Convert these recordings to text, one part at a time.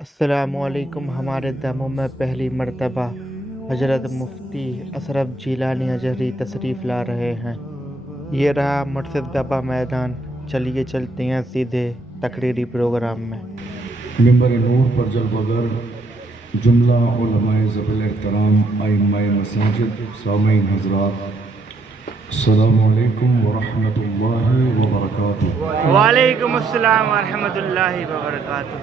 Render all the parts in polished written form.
السلام علیکم۔ ہمارے دموں میں پہلی مرتبہ حضرت مفتی اشرف جیلانی اجہری تشریف لا رہے ہیں۔ یہ رہا مرشد گپا میدان، چلیے چلتے ہیں سیدھے تقریری پروگرام میں۔ منبر نور پر جلوہ گر جملہ علماء ذوی احترام، ائمہ مساجد، سامعین حضرات، السلام علیکم ورحمۃ اللہ وبرکاتہ۔ وعلیکم السلام ورحمۃ اللہ وبرکاتہ۔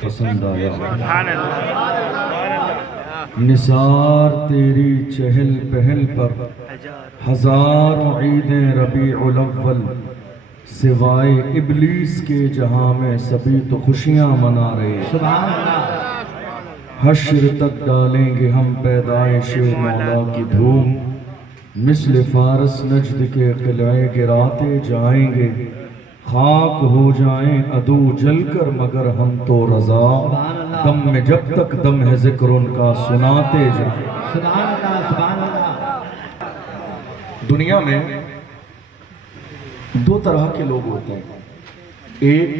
پسند آیا سبحان اللہ۔ نثار تیری چہل پہل پر ہزاروں عیدیں ربیع الاول، سوائے ابلیس کے جہاں میں سبھی تو خوشیاں منا رہے۔ سبحان اللہ۔ حشر تک ڈالیں گے ہم پیدائش مولا کی دھوم، مثل فارس نجد کے قلعے گراتے جائیں گے، خاک ہو جائیں عدو جل کر مگر ہم تو رضا، دم میں جب تک دم ہے ذکر ان کا سناتے جائیں۔ سبحان اللہ، سبحان اللہ۔ دنیا میں دو طرح کے لوگ ہوتے ہیں، ایک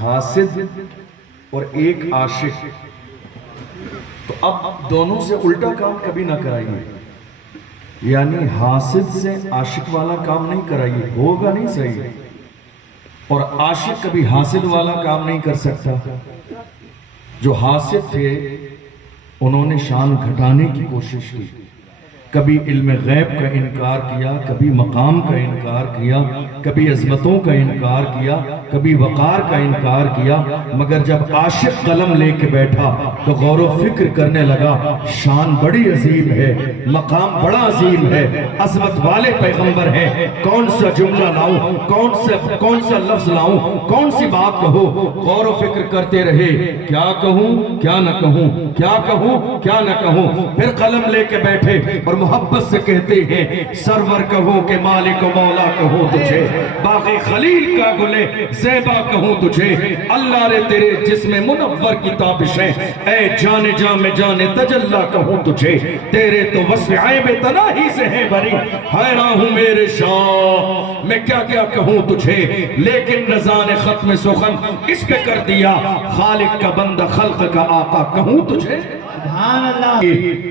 حاسد اور ایک عاشق۔ تو اب دونوں سے الٹا کام کبھی نہ کرائیے، یعنی حاسد سے عاشق والا کام نہیں کرائیے، ہوگا نہیں صحیح، اور عاشق کبھی حاسد والا کام نہیں کر سکتا۔ جو حاسد تھے انہوں نے شان گھٹانے کی کوشش کی، کبھی علم غیب کا انکار کیا، کبھی مقام کا انکار کیا، کبھی عظمتوں کا انکار کیا، کبھی وقار کا انکار کیا، مگر جب عاشق قلم لے کے بیٹھا تو غور و فکر کرنے لگا، شان بڑی عظیم ہے، مقام بڑا عظیم ہے، عظمت والے پیغمبر ہیں، کون سا جملہ لاؤں، کون سا لفظ لاؤں، کون سی بات کہوں۔ غور و فکر کرتے رہے، کیا کہوں کیا نہ کہوں، کیا کہوں کیا نہ کہوں۔ پھر قلم لے کے بیٹھے اور محبت سے کہتے ہیں، سرور کہوں کہ مالک و مولا کہوں تجھے، باغ خلیل کا گلے زیبا کہوں تجھے، اللہ رے تیرے جسم منور کی تابشیں، اے جان جان میں جان تجلی کہوں تجھے، تیرے تو وصف عیب تناہی سے ہے بری، حیران ہوں میرے شاہ میں کیا کیا کہوں تجھے، لیکن رضا نے ختم سخن اس پہ کر دیا، خالق کا بندہ خلق کا آقا کہوں تجھے۔ سبحان اللہ۔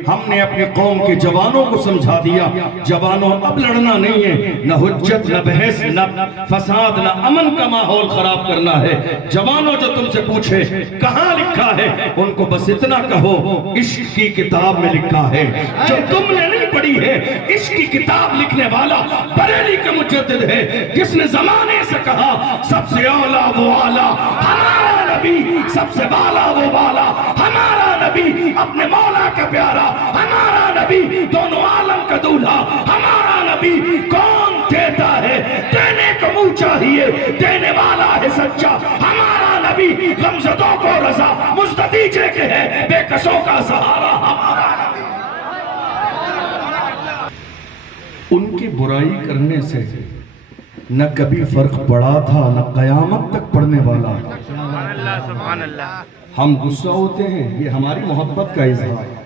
ہم نے اپنی قوم کے جوانوں کو سمجھا دیا، جوانوں اب لڑنا نہیں ہے، نہ حجت نہ بحث نہ فساد نہ امن کا ماحول خراب کرنا ہے۔ جوانوں جو تم سے پوچھے کہاں لکھا ہے، ان کو بس اتنا کہو عشق کی کتاب میں لکھا ہے، جو تم نے نہیں پڑھی ہے۔ عشق کی کتاب لکھنے والا بریلی کا مجدد ہے، جس نے زمانے سے کہا سب سے اولا وہ آلہ ہمارا نبی، سب سے بالا وہ بالا ہمارا نبی، اپنے مولا کا پیارا ہمارا نبی، دونوں عالم کا دولہا ہمارا نبی۔ کون دیتا ہے دینے کو منہ چاہیے، دینے والا ہے سچا ہمارا نبی، غمزدوں کو رضا مستدیجے کے ہے، بے کسوں کا سہارا ہمارا نبی۔ ان کی برائی کرنے سے نہ کبھی فرق پڑا تھا، نہ قیامت تک پڑنے والا۔ سبحان اللہ، سبحان اللہ۔ ہم غصہ ہوتے ہیں، یہ ہماری محبت کا اظہار ہے۔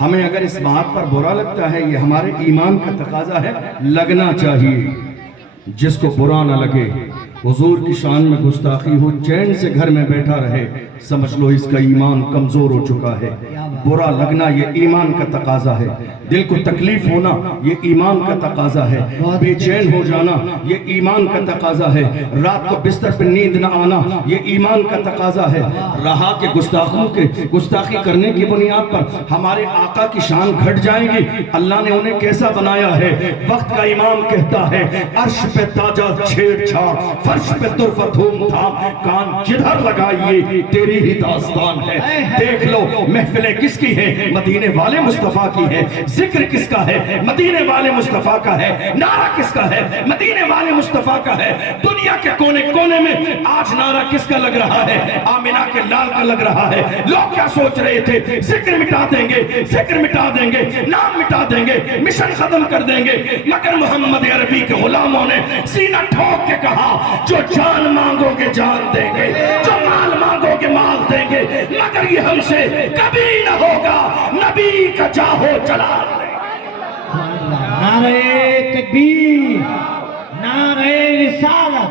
ہمیں اگر اس بات پر برا لگتا ہے، یہ ہمارے ایمان کا تقاضا ہے، لگنا چاہیے۔ جس کو برا نہ لگے، حضور کی شان میں گستاخی ہو، چین سے گھر میں بیٹھا رہے، سمجھ لو اس کا ایمان کمزور ہو چکا ہے۔ برا لگنا یہ ایمان کا تقاضا ہے، دل کو تکلیف ہونا یہ ایمان کا تقاضا ہے، بے چین ہو جانا یہ ایمان کا تقاضا ہے، رات کو بستر پر نیند نہ آنا یہ ایمان کا تقاضا ہے۔ رہا کہ گستاخوں کے گستاخی کرنے کی بنیاد پر ہمارے آقا کی شان گھٹ جائیں گی، اللہ نے انہیں کیسا بنایا ہے۔ وقت کا امام کہتا ہے، عرش پہ تاجا چھیڑ چھاڑ، فرش پہ طرف دھوم دھام، کان جدھر لگائیے تیری ہی داستان ہے۔ دیکھ لو محفلیں کس کی ہیں، مدینے والے مصطفیٰ کی ہیں، ذکر کس کا ہے، مدینے والے مصطفیٰ کا ہے، نعرہ کس کا ہے، مدینے والے مصطفیٰ کا ہے۔ دنیا کے کونے کونے میں آج نعرہ کس کا لگ رہا ہے، آمنہ کے لال کا لگ رہا ہے۔ لوگ کیا سوچ رہے تھے، ذکر مٹا دیں گے، ذکر مٹا دیں گے، نام مٹا دیں گے، مشن ختم کر دیں گے، مگر محمد عربی کے غلاموں نے سینہ ٹھوک کے کہا، جو جان مانگو گے جان دیں گے، جو مال مانگو گے مال دیں گے، مگر یہ ہم سے کبھی نہ ہوگا، نبی کا جاہو جلال دیں گے۔ نعرہ تکبیر، نعرہ رسالت،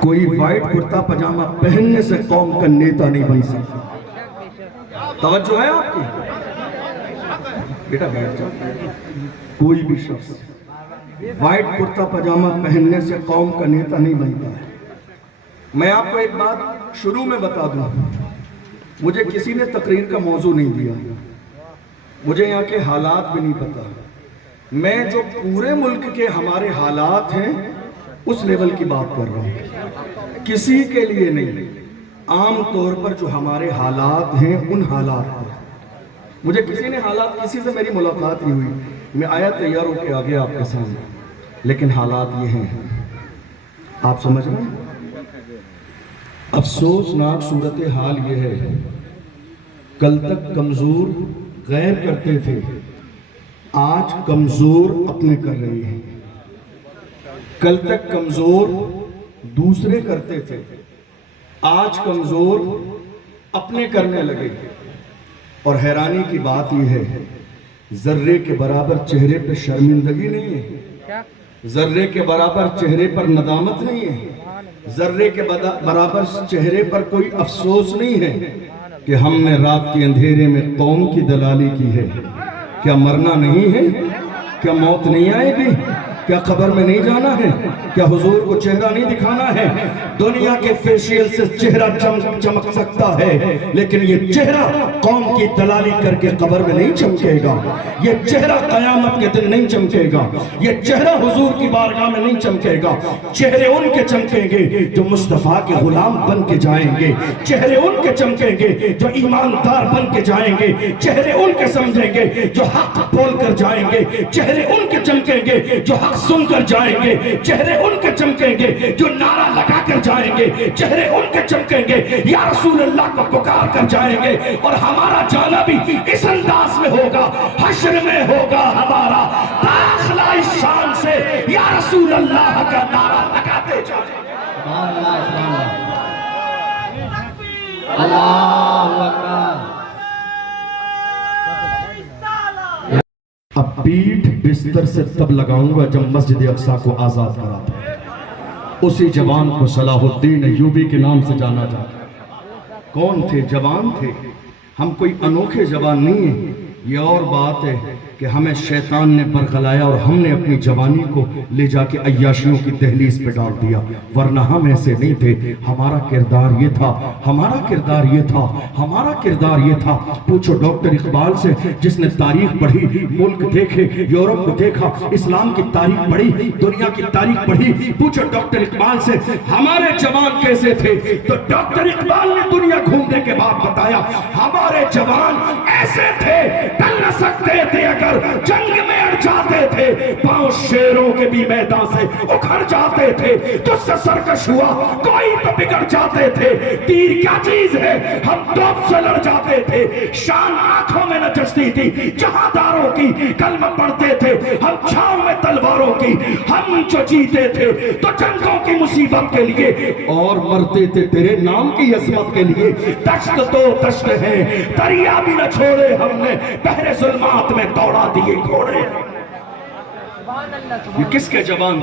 کوئی وائٹ کرتا پجامہ پہننے سے قوم کا نیتا نہیں بن سکتا. توجہ ہے آپ کی؟ بیٹا بیٹھ جاؤ. کوئی بھی شخص وائٹ کرتا پجامہ پہننے سے قوم کا نیتا نہیں بنتا ہے. میں آپ کو ایک بات شروع میں بتا دوں، مجھے کسی نے تقریر کا موضوع نہیں دیا، مجھے یہاں کے حالات بھی نہیں پتا. میں جو پورے ملک کے ہمارے حالات ہیں اس لیول کی بات کر رہا ہوں، کسی کے لیے نہیں. عام طور پر جو ہمارے حالات ہیں ان حالات پر. مجھے کسی نے حالات، کسی سے میری ملاقات نہیں ہوئی، میں آیا تیار ہو کے آگے آپ کے سامنے، لیکن حالات یہ ہیں. آپ سمجھ رہے ہیں؟ افسوسناک صورتحال یہ ہے، کل تک کمزور غیر کرتے تھے، آج کمزور اپنے کر رہے ہیں. کل تک کمزور دوسرے کرتے تھے، آج کمزور اپنے کرنے لگے. اور حیرانی کی بات یہ ہے، ذرے کے برابر چہرے پہ شرمندگی نہیں ہے، ذرے کے برابر چہرے پر ندامت نہیں ہے، ذرے کے برابر چہرے پر کوئی افسوس نہیں ہے کہ ہم نے رات کے اندھیرے میں قوم کی دلالی کی ہے. کیا مرنا نہیں ہے؟ کیا موت نہیں آئے گی؟ کیا قبر میں نہیں جانا ہے؟ کیا حضور کو چہرہ نہیں دکھانا ہے؟ دنیا کے فیشیل سے چہرہ چمک سکتا ہے، لیکن یہ چہرہ قوم کی دلالی کر کے قبر میں نہیں چمکے گا. یہ چہرہ قیامت کے دن نہیں چمکے گا. یہ چہرہ حضور کی بارگاہ میں نہیں چمکے گا. چہرے ان کے چمکیں گے جو مصطفیٰ کے غلام بن کے جائیں گے. چہرے ان کے چمکیں گے جو ایماندار بن کے جائیں گے. چہرے ان کے سمجھیں گے جو حق بول کر جائیں گے. چہرے ان کے چمکیں گے جو حق سن کر جائیں گے. چہرے ان کے چمکیں گے جو نعرہ لگا کر جائیں گے. چہرے ان کے چمکیں گے یا رسول اللہ کو پکار کر جائیں گے. اور ہمارا جانا بھی اس انداز میں ہوگا، حشر میں ہوگا ہمارا داخلہ اس شان سے یا رسول اللہ کا نعرہ لگاتے جائیں. سبحان اللہ، سبحان اللہ، اللہ اکبر. اب پیٹھ بستر سے تب لگاؤں گا جب مسجد اقصی کو آزاد کرا تھا. اسی جوان کو صلاح الدین ایوبی کے نام سے جانا جاتا. کون تھے؟ جوان تھے. ہم کوئی انوکھے جوان نہیں ہیں. یہ اور بات ہے کہ ہمیں شیطان نے برگلایا اور ہم نے اپنی جوانی کو لے جا کے عیاشیوں کی دہلیز پہ ڈال دیا، ورنہ ہم ایسے نہیں تھے. ہمارا کردار یہ تھا، ہمارا کردار یہ تھا، ہمارا کردار یہ تھا. پوچھو ڈاکٹر اقبال سے جس نے تاریخ پڑھی، ملک دیکھے، یورپ کو دیکھا، اسلام کی تاریخ پڑھی، دنیا کی تاریخ پڑھی. پوچھو ڈاکٹر اقبال سے ہمارے جوان کیسے تھے، تو ڈاکٹر اقبال نے دنیا گھومنے کے بعد بتایا ہمارے جوان ایسے تھے، ڈل نہ سکتے تھے اگر جنگ میں اڑ جاتے تھے، پاؤں شیروں کے بھی میدان سے اکھڑ جاتے تھے. تجھ سے سرکش ہوا کوئی تو بگڑ جاتے تھے. تیر کیا چیز ہے، ہم توپ سے لڑ جاتے تھے. شان آنکھوں میں نہ جچتی تھی جہاں داروں کی، کلمہ پڑھتے تھے ہم چھاؤں میں تلواروں کی. ہم جو جیتے تھے تو جنگوں کی مصیبت کے لیے، اور مرتے تھے تیرے نام کی عظمت کے لیے. دشت تو دشت ہے، دریا بھی نہ چھوڑے ہم نے، بحر ظلمات میں دوڑا دیے گھوڑے. یہ کس کے جوان